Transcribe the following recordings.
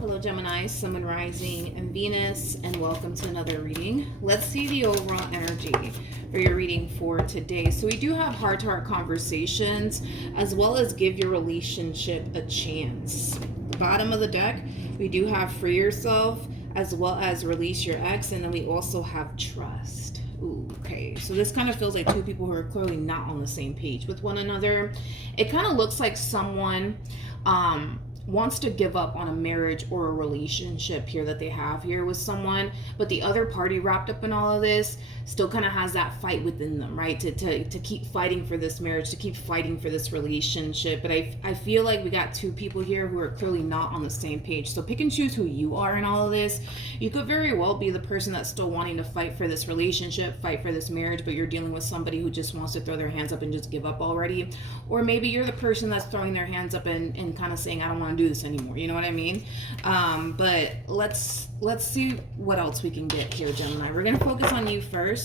Hello Gemini, Sun, Rising, and Venus, and welcome to another reading. Let's see the overall energy for your reading for today. So we do have heart-to-heart conversations, as well as give your relationship a chance. The bottom of the deck, we do have free yourself, as well as release your ex, and then we also have trust. Ooh, okay, so this kind of feels like two people who are clearly not on the same page with one another. It kind of looks like someone wants to give up on a marriage or a relationship here that they have here with someone, but the other party wrapped up in all of this still kind of has that fight within them, right? To keep fighting for this marriage, to keep fighting for this relationship. But I feel like we got two people here who are clearly not on the same page. So pick and choose who you are in all of this. You could very well be the person that's still wanting to fight for this relationship, fight for this marriage, but you're dealing with somebody who just wants to throw their hands up and just give up already. Or maybe you're the person that's throwing their hands up and kind of saying, I don't want to do this anymore. You know what I mean? But let's see what else we can get here, Gemini. We're going to focus on you first,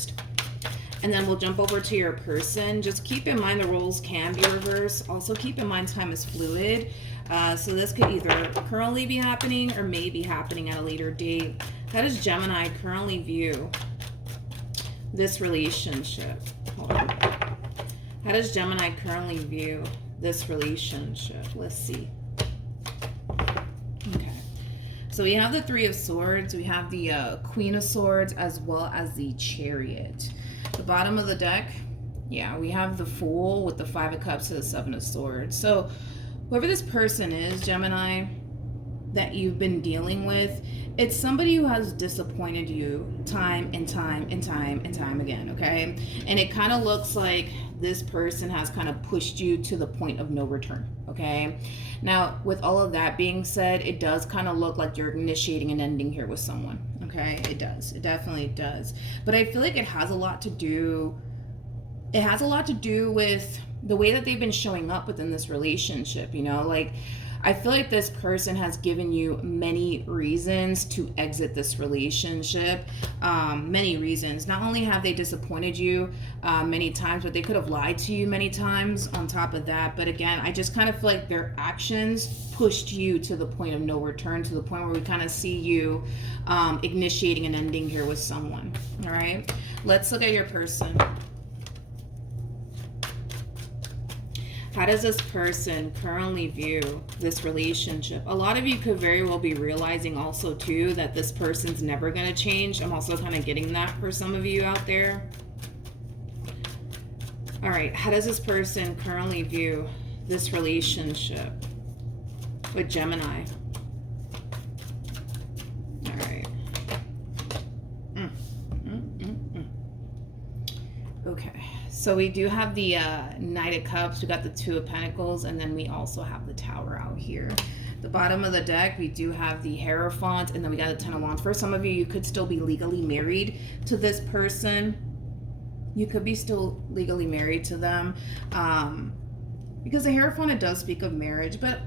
and then we'll jump over to your person. Just keep in mind the roles can be reversed. Also keep in mind time is fluid. So this could either currently be happening or may be happening at a later date. How does Gemini currently view this relationship? Hold on. How does Gemini currently view this relationship? Let's see. Okay. So we have the Three of Swords. We have the Queen of Swords, as well as the Chariot. The bottom of the deck, yeah, we have the Fool with the Five of Cups to the Seven of Swords. So whoever this person is, Gemini, that you've been dealing with, it's somebody who has disappointed you time and time and time and time again, okay? And it kind of looks like this person has kind of pushed you to the point of no return, okay? Now, with all of that being said, it does kind of look like you're initiating an ending here with someone, okay? It does. It definitely does. But I feel like it has a lot to do with the way that they've been showing up within this relationship, you know? Like, I feel like this person has given you many reasons to exit this relationship. Many reasons. Not only have they disappointed you many times, but they could have lied to you many times on top of that. But again, I just kind of feel like their actions pushed you to the point of no return, to the point where we kind of see you initiating an ending here with someone. All right, let's look at your person. How does this person currently view this relationship? A lot of you could very well be realizing also too that this person's never going to change. I'm also kind of getting that for some of you out there. All right, how does this person currently view this relationship with Gemini? All right. Okay. So we do have the Knight of Cups, we got the Two of Pentacles, and then we also have the Tower out here. The bottom of the deck, we do have the Hierophant, and then we got the Ten of Wands. For some of you, you could still be legally married to this person. You could be still legally married to them. Because the Hierophant, it does speak of marriage, but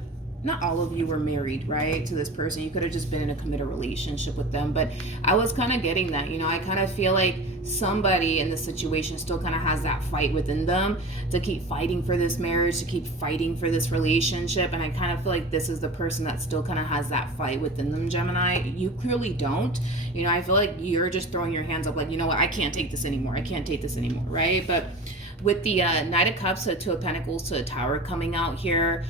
not all of you were married, right, to this person. You could have just been in a committed relationship with them. But I was kind of getting that, you know, I kind of feel like somebody in the situation still kind of has that fight within them to keep fighting for this marriage, to keep fighting for this relationship. And I kind of feel like this is the person that still kind of has that fight within them, Gemini. You clearly don't. You know, I feel like you're just throwing your hands up like, you know what, I can't take this anymore. I can't take this anymore, right? But with the Knight of Cups, so Two of Pentacles to a Tower coming out here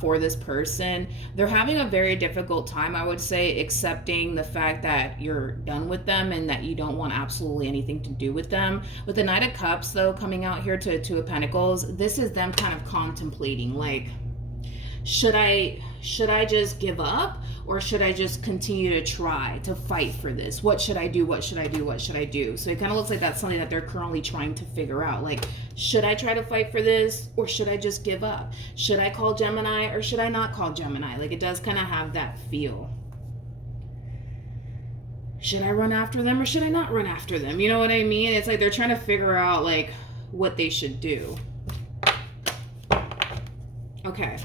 for this person, they're having a very difficult time, I would say, accepting the fact that you're done with them and that you don't want absolutely anything to do with them. With the Knight of Cups, though, coming out here to Two of Pentacles, this is them kind of contemplating, like, should I just give up, or should I just continue to try to fight for this? What should I do? What should I do? What should I do? So it kind of looks like that's something that they're currently trying to figure out. Like, should I try to fight for this, or should I just give up? Should I call Gemini, or should I not call Gemini? Like, it does kind of have that feel. Should I run after them, or should I not run after them? You know what I mean? It's like they're trying to figure out, like, what they should do. Okay.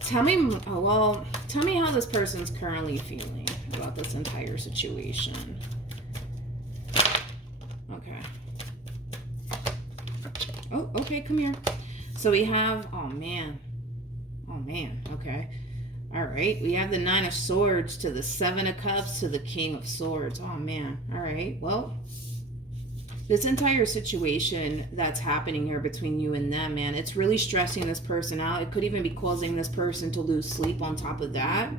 Tell me how this person's currently feeling about this entire situation. Okay. Oh, okay, come here. So we have, oh man, okay. All right, we have the Nine of Swords to the Seven of Cups to the King of Swords. Oh, man. All right, well, this entire situation that's happening here between you and them, man, it's really stressing this person out. It could even be causing this person to lose sleep on top of that.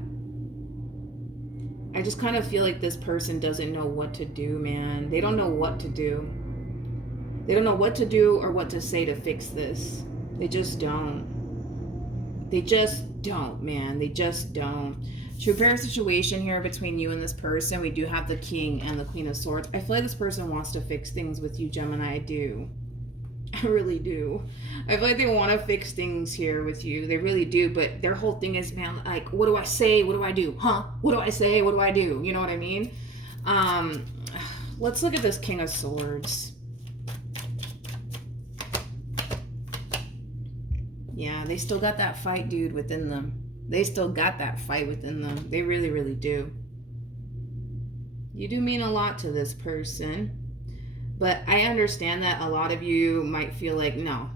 I just kind of feel like this person doesn't know what to do, man. They don't know what to do. They don't know what to do or what to say to fix this. They just don't. They just don't, man. They just don't. True pair situation here between you and this person. We do have the King and the Queen of Swords. I feel like this person wants to fix things with you, Gemini. I do. I really do. I feel like they want to fix things here with you. They really do. But their whole thing is, man, like, what do I say? What do I do? Huh? What do I say? What do I do? You know what I mean? Let's look at this King of Swords. Yeah, they still got that fight, dude, within them. They still got that fight within them. They really, really do. You do mean a lot to this person. But I understand that a lot of you might feel like, no,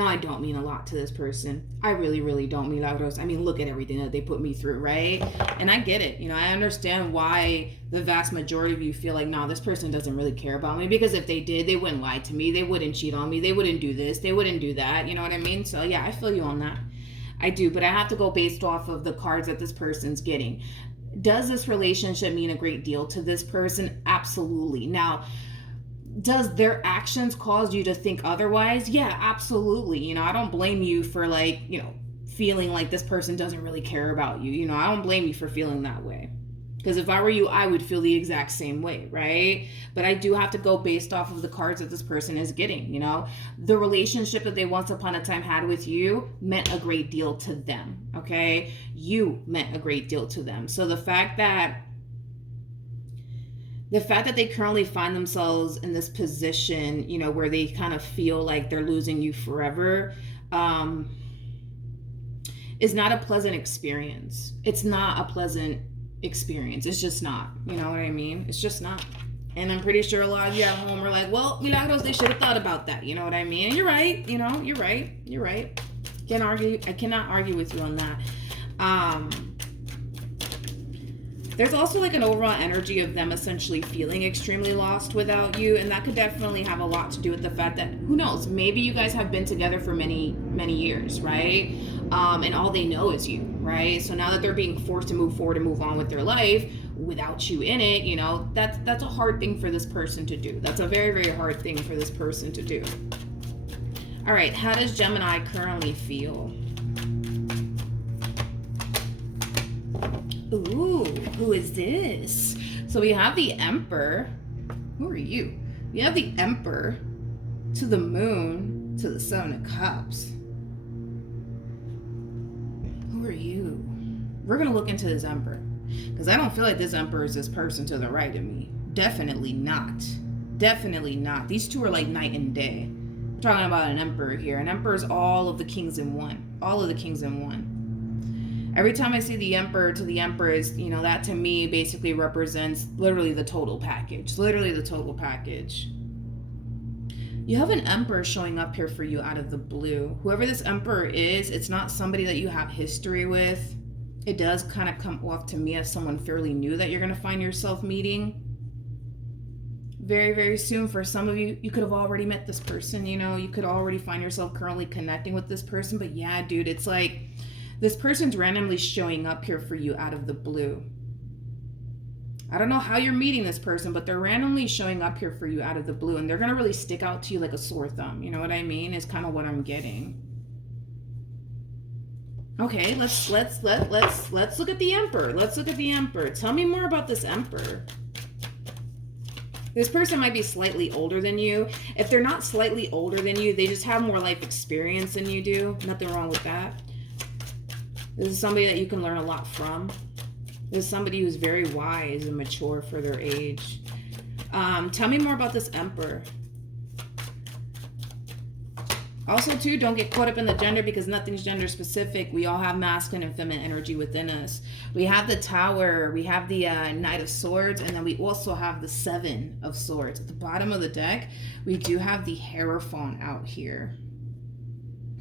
I don't mean a lot to this person. I really, really don't, Milagros. I mean, look at everything that they put me through, right? And I get it. You know, I understand why the vast majority of you feel like, no, this person doesn't really care about me. Because if they did, they wouldn't lie to me. They wouldn't cheat on me. They wouldn't do this. They wouldn't do that. You know what I mean? So, yeah, I feel you on that. I do, but I have to go based off of the cards that this person's getting. Does this relationship mean a great deal to this person? Absolutely. Now, does their actions cause you to think otherwise? Yeah, absolutely. You know, I don't blame you for, like, you know, feeling like this person doesn't really care about you. You know, I don't blame you for feeling that way. Because if I were you, I would feel the exact same way, right? But I do have to go based off of the cards that this person is getting, you know? The relationship that they once upon a time had with you meant a great deal to them, okay? You meant a great deal to them. So the fact that they currently find themselves in this position, you know, where they kind of feel like they're losing you forever, is not a pleasant experience. It's not a pleasant experience. It's just not. You know what I mean? It's just not. And I'm pretty sure a lot of you at home are like, well, Milagros, they should have thought about that. You know what I mean? And you're right. You know, you're right. You're right. Can't argue. I cannot argue with you on that. There's also like an overall energy of them essentially feeling extremely lost without you. And that could definitely have a lot to do with the fact that, who knows, maybe you guys have been together for many, many years, right? And all they know is you, right? So now that they're being forced to move forward and move on with their life without you in it, you know, that's a hard thing for this person to do. That's a very, very hard thing for this person to do. All right, how does Gemini currently feel? Ooh, who is this? So we have the Emperor. Who are you? We have the Emperor to the Moon to the Seven of Cups. Who are you? We're going to look into this Emperor. Because I don't feel like this Emperor is this person to the right of me. Definitely not. Definitely not. These two are like night and day. I'm talking about an Emperor here. An Emperor is all of the kings in one. All of the kings in one. Every time I see the Emperor to the Empress, you know, that to me basically represents literally the total package. Literally the total package. You have an Emperor showing up here for you out of the blue. Whoever this Emperor is, it's not somebody that you have history with. It does kind of come off to me as someone fairly new that you're going to find yourself meeting very, very soon. For some of you, you could have already met this person, you know, you could already find yourself currently connecting with this person. But yeah, dude, it's like this person's randomly showing up here for you out of the blue. I don't know how you're meeting this person, but they're randomly showing up here for you out of the blue, and they're going to really stick out to you like a sore thumb. You know what I mean? Is kind of what I'm getting. Okay, let's look at the Emperor. Let's look at the Emperor. Tell me more about this Emperor. This person might be slightly older than you. If they're not slightly older than you, they just have more life experience than you do. Nothing wrong with that. This is somebody that you can learn a lot from. This is somebody who's very wise and mature for their age. Tell me more about this Emperor. Also, too, don't get caught up in the gender because nothing's gender specific. We all have masculine and feminine energy within us. We have the Tower, we have the Knight of Swords, and then we also have the Seven of Swords. At the bottom of the deck, we do have the Hierophant out here.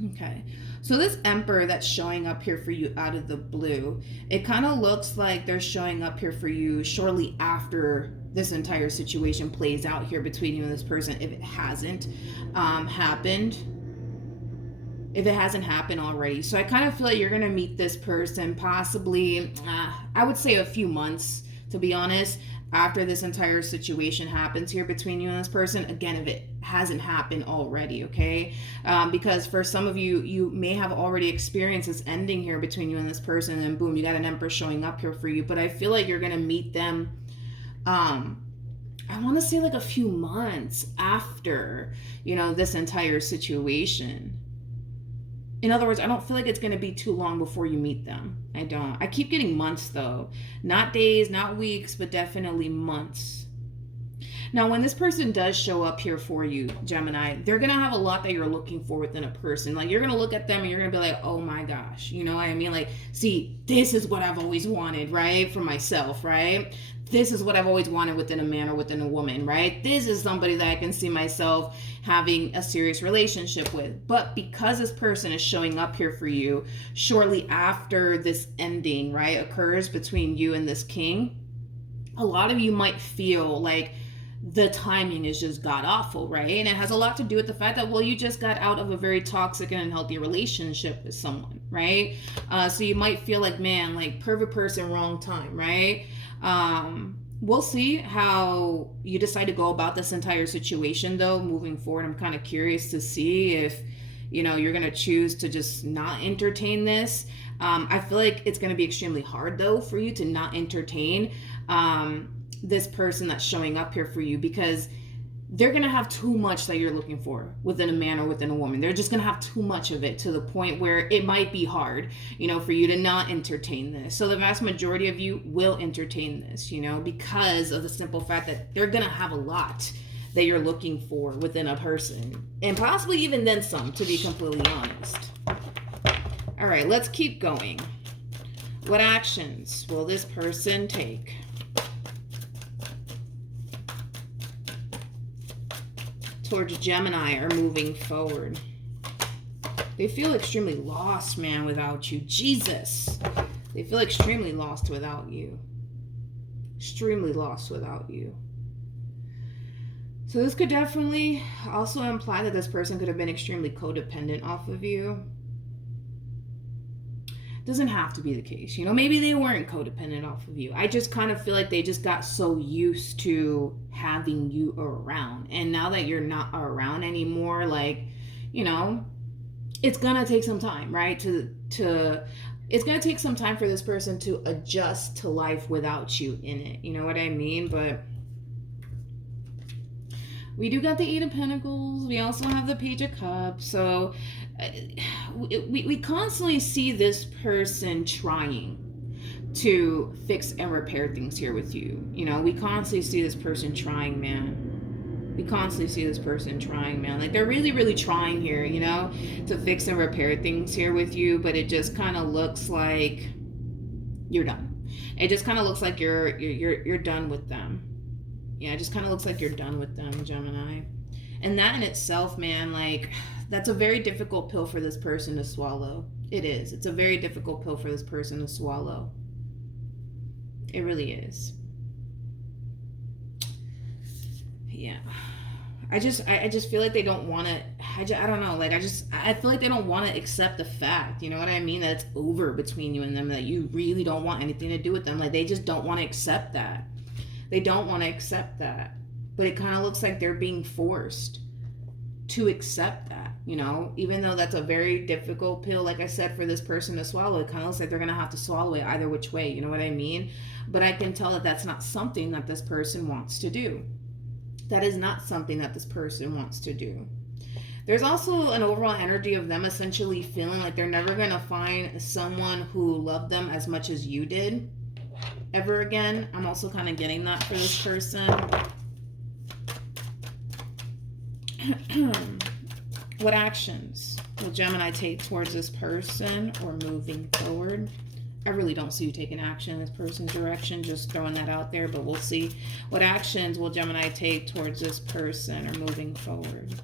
Okay. So this Emperor that's showing up here for you out of the blue, it kind of looks like they're showing up here for you shortly after this entire situation plays out here between you and this person, if it hasn't happened. If it hasn't happened already. So I kind of feel like you're going to meet this person possibly, I would say a few months, to be honest, after this entire situation happens here between you and this person. Again, if it hasn't happened already, okay? Because for some of you, you may have already experienced this ending here between you and this person, and boom, you got an Emperor showing up here for you. But I feel like you're going to meet them, I want to say like a few months after, this entire situation. In other words, I don't feel like it's going to be too long before you meet them. I don't. I keep getting months, though. Not days, not weeks, but definitely months. Now, when this person does show up here for you, Gemini, they're going to have a lot that you're looking for within a person. Like, you're going to look at them and you're going to be like, oh my gosh. You know what I mean? Like, see, this is what I've always wanted, right? For myself, right? This is what I've always wanted within a man or within a woman, right? This is somebody that I can see myself having a serious relationship with. But because this person is showing up here for you shortly after this ending, right, occurs between you and this king, a lot of you might feel like the timing is just god awful, right? And it has a lot to do with the fact that, well, you just got out of a very toxic and unhealthy relationship with someone, right? So you might feel like, man, like perfect person, wrong time, right? We'll see how you decide to go about this entire situation, though, moving forward. I'm kind of curious to see if, you're going to choose to just not entertain this. I feel like it's going to be extremely hard, though, for you to not entertain this person that's showing up here for you, because they're going to have too much that you're looking for within a man or within a woman. They're just going to have too much of it to the point where it might be hard, for you to not entertain this. So the vast majority of you will entertain this, because of the simple fact that they're going to have a lot that you're looking for within a person, and possibly even then some, to be completely honest. All right, let's keep going. What actions will this person take towards Gemini or moving forward? They feel extremely lost, man, without you. Jesus. They feel extremely lost without you. Extremely lost without you. So this could definitely also imply that this person could have been extremely codependent off of you. Doesn't have to be the case. Maybe they weren't codependent off of you. I just kind of feel like they just got so used to having you around. And now that you're not around anymore, like, it's going to take some time, right? It's going to take some time for this person to adjust to life without you in it. You know what I mean? But we do got the Eight of Pentacles. We also have the Page of Cups. So we constantly see this person trying to fix and repair things here with you. We constantly see this person trying, man. We constantly see this person trying, man. Like, they're really, really trying here, to fix and repair things here with you. But it just kind of looks like you're done. It just kind of looks like you're done with them. Yeah, it just kind of looks like you're done with them, Gemini. And that in itself, man, like, that's a very difficult pill for this person to swallow. It is. It's a very difficult pill for this person to swallow. It really is. Yeah. I just feel like they don't want to, I don't know, like, I feel like they don't want to accept the fact, you know what I mean, that it's over between you and them, that you really don't want anything to do with them. Like, they just don't want to accept that. They don't want to accept that. But it kind of looks like they're being forced to accept that, even though that's a very difficult pill, like I said, for this person to swallow. It kind of looks like they're going to have to swallow it either which way, you know what I mean? But I can tell that that's not something that this person wants to do. That is not something that this person wants to do. There's also an overall energy of them essentially feeling like they're never going to find someone who loved them as much as you did ever again. I'm also kind of getting that for this person. What actions will Gemini take towards this person or moving forward? I really don't see you taking action in this person's direction, just throwing that out there, but we'll see. What actions will Gemini take towards this person or moving forward?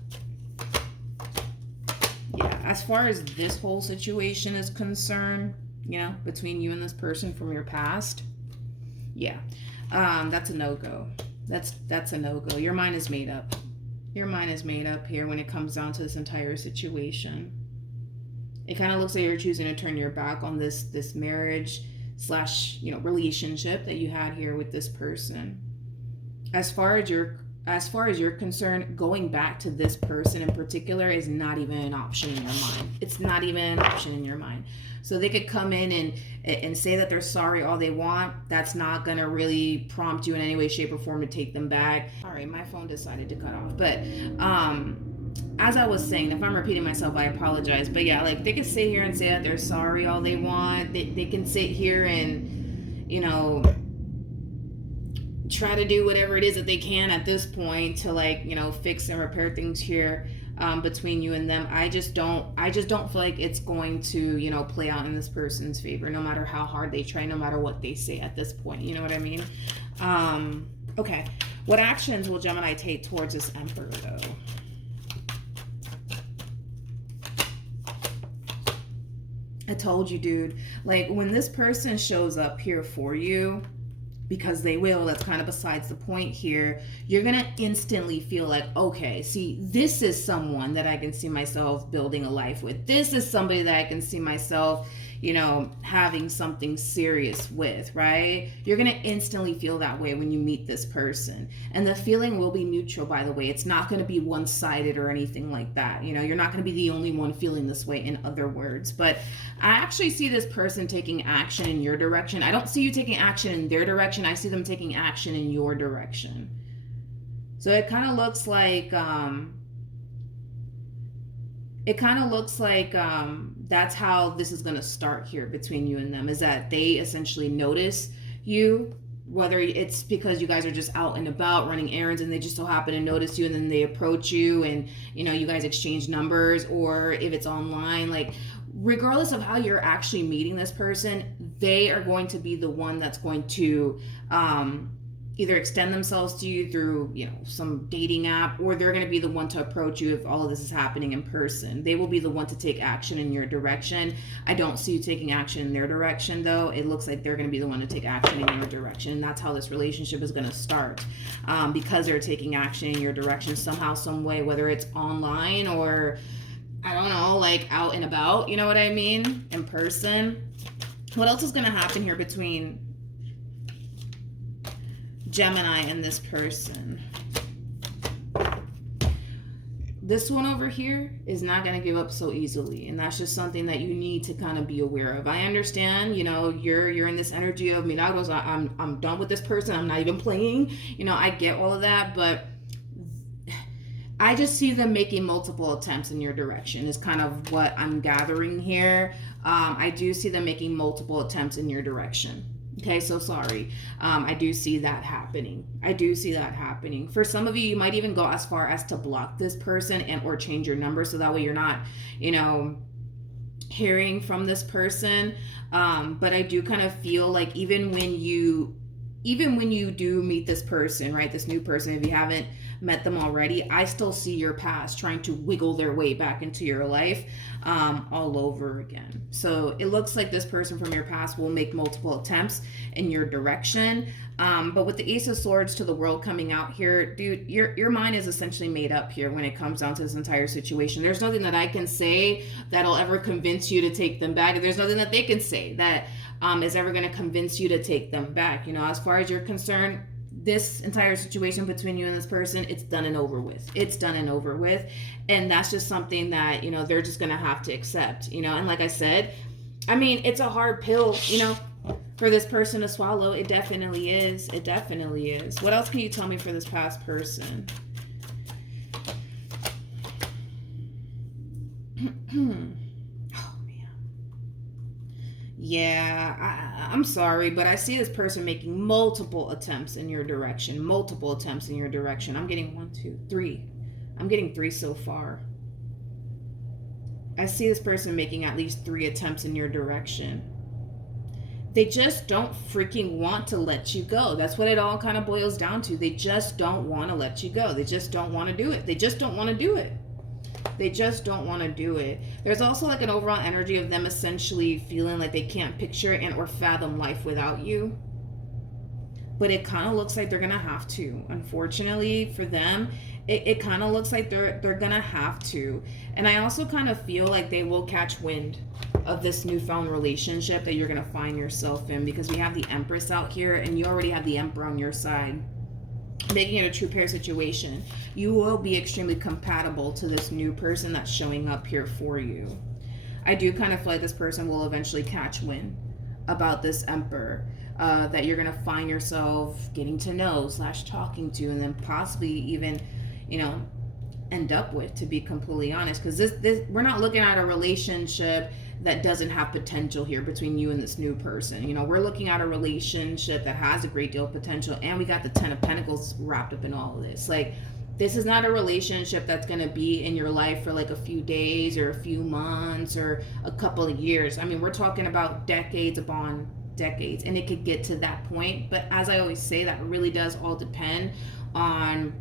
Yeah. as far as this whole situation is concerned, you know, between you and this person from your past, yeah, that's a no-go. That's a no-go. Your mind is made up. Your mind is made up here when it comes down to this entire situation. It kind of looks like you're choosing to turn your back on this marriage slash, you know, relationship that you had here with this person. As far as you're concerned, going back to this person in particular is not even an option in your mind. It's not even an option in your mind. So they could come in and say that they're sorry all they want. That's not going to really prompt you in any way, shape, or form to take them back. All right, my phone decided to cut off. But as I was saying, if I'm repeating myself, I apologize. But yeah, like they could sit here and say that they're sorry all they want. They can sit here and, you know, try to do whatever it is that they can at this point to, like, you know, fix and repair things here between you and them. I just don't feel like it's going to, you know, play out in this person's favor, no matter how hard they try, no matter what they say at this point. You know what I mean? Okay. What actions will Gemini take towards this Emperor, though? I told you, dude. Like, when this person shows up here for you, because they will, that's kind of besides the point here, you're gonna instantly feel like, okay, see, this is someone that I can see myself building a life with. This is somebody that I can see myself, you know, having something serious with, right? You're gonna instantly feel that way when you meet this person. And the feeling will be mutual, by the way. It's not gonna be one-sided or anything like that. You know, you're not gonna be the only one feeling this way, in other words. But I actually see this person taking action in your direction. I don't see you taking action in their direction. I see them taking action in your direction. So it kind of looks like, that's how this is going to start here between you and them, is that they essentially notice you, whether it's because you guys are just out and about running errands and they just so happen to notice you, and then they approach you and, you know, you guys exchange numbers, or if it's online, like, regardless of how you're actually meeting this person, they are going to be the one that's going to either extend themselves to you through, you know, some dating app, or they're going to be the one to approach you if all of this is happening in person. They will be the one to take action in your direction. I don't see you taking action in their direction, though. It looks like they're going to be the one to take action in your direction. And that's how this relationship is going to start, because they're taking action in your direction somehow, some way, whether it's online or, I don't know, like out and about, you know what I mean, in person. What else is going to happen here between Gemini and this person? This one over here is not going to give up so easily, and that's just something that you need to kind of be aware of. I understand, you know, you're in this energy of Milagros. I'm done with this person. I'm not even playing. You know, I get all of that, but I just see them making multiple attempts in your direction is kind of what I'm gathering here. I do see them making multiple attempts in your direction. Okay, so sorry. I do see that happening. I do see that happening. For some of you, you might even go as far as to block this person and or change your number, so that way you're not, you know, hearing from this person. But I do kind of feel like even when you do meet this person, right, this new person, if you haven't met them already, I still see your past trying to wiggle their way back into your life all over again. So it looks like this person from your past will make multiple attempts in your direction. But with the Ace of Swords to the World coming out here, dude, your mind is essentially made up here when it comes down to this entire situation. There's nothing that I can say that'll ever convince you to take them back. There's nothing that they can say that is ever going to convince you to take them back. You know, as far as you're concerned, this entire situation between you and this person, it's done and over with. It's done and over with. And that's just something that, you know, they're just going to have to accept, you know. And like I said, I mean, it's a hard pill, you know, for this person to swallow. It definitely is. It definitely is. What else can you tell me for this past person? Yeah, I'm sorry, but I see this person making multiple attempts in your direction. Multiple attempts in your direction. I'm getting 1, 2, 3. I'm getting 3 so far. I see this person making at least 3 attempts in your direction. They just don't freaking want to let you go. That's what it all kind of boils down to. They just don't want to let you go. They just don't want to do it. They just don't want to do it. They just don't want to do it. There's also like an overall energy of them essentially feeling like they can't picture and or fathom life without you. But it kind of looks like they're gonna have to. Unfortunately for them, it kind of looks like they're gonna have to. And I also kind of feel like they will catch wind of this newfound relationship that you're gonna find yourself in, because we have the Empress out here and you already have the Emperor on your side, making it a true pair situation. You will be extremely compatible to this new person that's showing up here for you. I do kind of feel like this person will eventually catch wind about this Emperor, that you're gonna find yourself getting to know / talking to, and then possibly even, you know, end up with, to be completely honest. Because this we're not looking at a relationship that doesn't have potential here between you and this new person. You know, we're looking at a relationship that has a great deal of potential, and we got the 10 of Pentacles wrapped up in all of this. Like, this is not a relationship that's going to be in your life for like a few days or a few months or a couple of years. I mean, we're talking about decades upon decades, and it could get to that point. But as I always say, that really does all depend on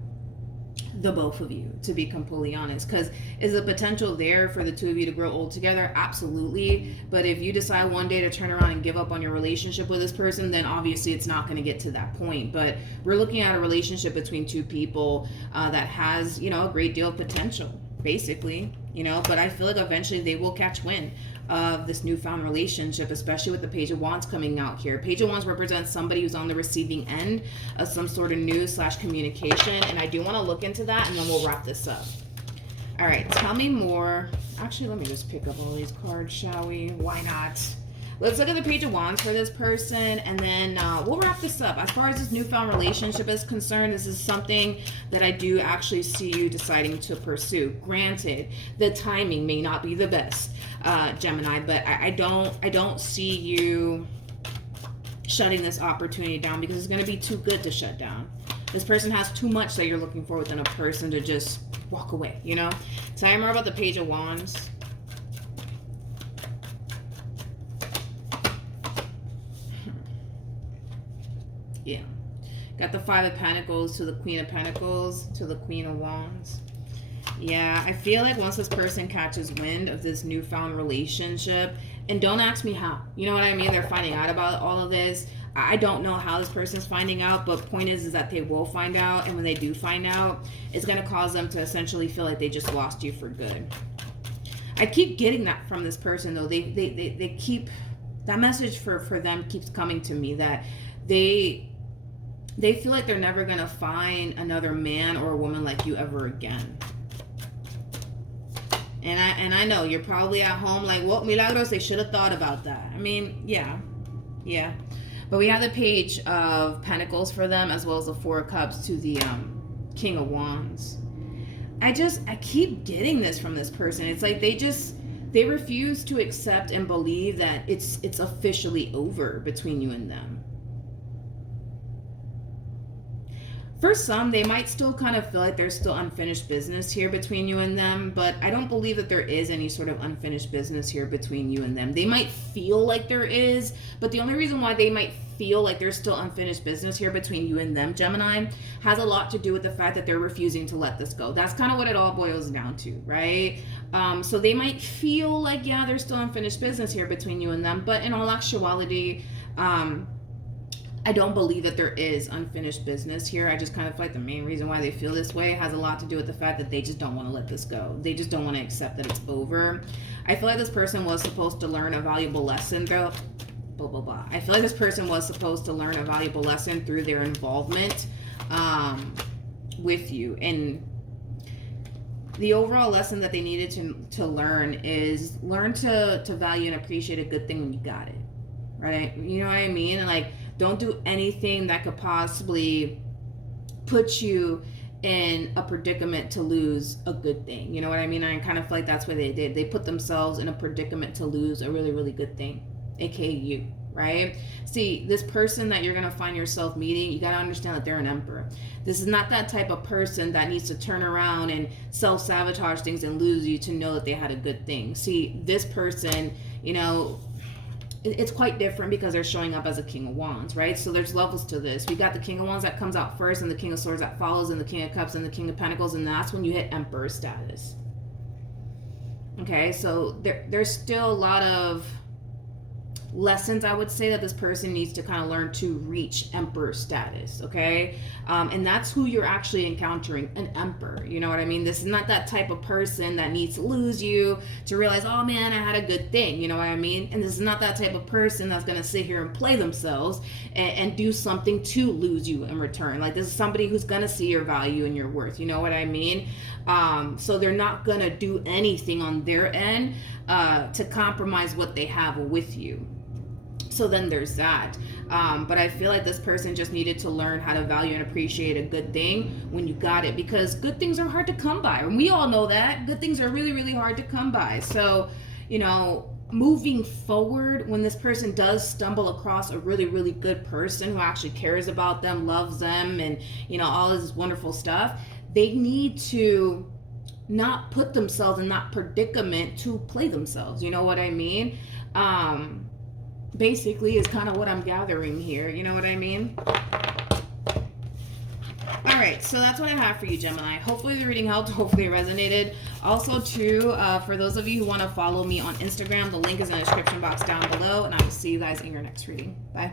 the both of you, to be completely honest. Because is the potential there for the two of you to grow old together? Absolutely. But if you decide one day to turn around and give up on your relationship with this person, then obviously it's not going to get to that point. But we're looking at a relationship between two people that has, you know, a great deal of potential, basically, you know. But I feel like eventually they will catch wind of this newfound relationship, especially with the Page of Wands coming out here. Page of Wands represents somebody who's on the receiving end of some sort of news / communication, and I do want to look into that, and then we'll wrap this up. All right, tell me more. Actually, let me just pick up all these cards, shall we? Why not? Let's look at the Page of Wands for this person, and then we'll wrap this up. As far as this newfound relationship is concerned, this is something that I do actually see you deciding to pursue. Granted, the timing may not be the best, Gemini, but I don't see you shutting this opportunity down, because it's going to be too good to shut down. This person has too much that you're looking for within a person to just walk away, you know? Tell me more about the Page of Wands. Yeah. Got the Five of Pentacles to the Queen of Pentacles to the Queen of Wands. Yeah, I feel like once this person catches wind of this newfound relationship, and don't ask me how, you know what I mean? They're finding out about all of this. I don't know how this person's finding out, but point is that they will find out, and when they do find out, it's going to cause them to essentially feel like they just lost you for good. I keep getting that from this person, though. They keep, that message for them keeps coming to me, that they feel like they're never going to find another man or a woman like you ever again. And I know you're probably at home like, well, Milagros, they should have thought about that. I mean, yeah. But we have the Page of Pentacles for them, as well as the Four of Cups to the King of Wands. I keep getting this from this person. It's like they refuse to accept and believe that it's officially over between you and them. For some, they might still kind of feel like there's still unfinished business here between you and them, but I don't believe that there is any sort of unfinished business here between you and them. They might feel like there is, but the only reason why they might feel like there's still unfinished business here between you and them, Gemini, has a lot to do with the fact that they're refusing to let this go. That's kind of what it all boils down to, right? So they might feel like, yeah, there's still unfinished business here between you and them, but in all actuality, I don't believe that there is unfinished business here. I just kind of feel like the main reason why they feel this way has a lot to do with the fact that they just don't want to let this go. They just don't want to accept that it's over. I feel like this person was supposed to learn a valuable lesson though. I feel like this person was supposed to learn a valuable lesson through their involvement with you. And the overall lesson that they needed to learn is learn to value and appreciate a good thing when you got it. Right? You know what I mean? And like, don't do anything that could possibly put you in a predicament to lose a good thing. You know what I mean? I kind of feel like that's what they did. They put themselves in a predicament to lose a really, really good thing, aka you, right? See, this person that you're going to find yourself meeting, you got to understand that they're an emperor. This is not that type of person that needs to turn around and self-sabotage things and lose you to know that they had a good thing. See, this person, you know, it's quite different because they're showing up as a King of Wands, right? So there's levels to this. We got the King of Wands that comes out first, and the King of Swords that follows, and the King of Cups and the King of Pentacles, and that's when you hit Emperor status. Okay, so there's still a lot of lessons, I would say, that this person needs to kind of learn to reach emperor status. Okay, and that's who you're actually encountering, an emperor. You know what I mean? This is not that type of person that needs to lose you to realize, oh man, I had a good thing. You know what I mean? And this is not that type of person that's going to sit here and play themselves and do something to lose you in return. Like, this is somebody who's going to see your value and your worth. You know what I mean? So they're not going to do anything on their end to compromise what they have with you. So then there's that. But I feel like this person just needed to learn how to value and appreciate a good thing when you got it, because good things are hard to come by. And we all know that. Good things are really, really hard to come by. So, you know, moving forward, when this person does stumble across a really, really good person who actually cares about them, loves them, and, you know, all this wonderful stuff, they need to not put themselves in that predicament to play themselves. You know what I mean? Basically is kind of what I'm gathering here. You know what I mean? All right, so that's what I have for you, Gemini. Hopefully the reading helped. Hopefully it resonated. Also, too, for those of you who want to follow me on Instagram, the link is in the description box down below, and I will see you guys in your next reading. Bye.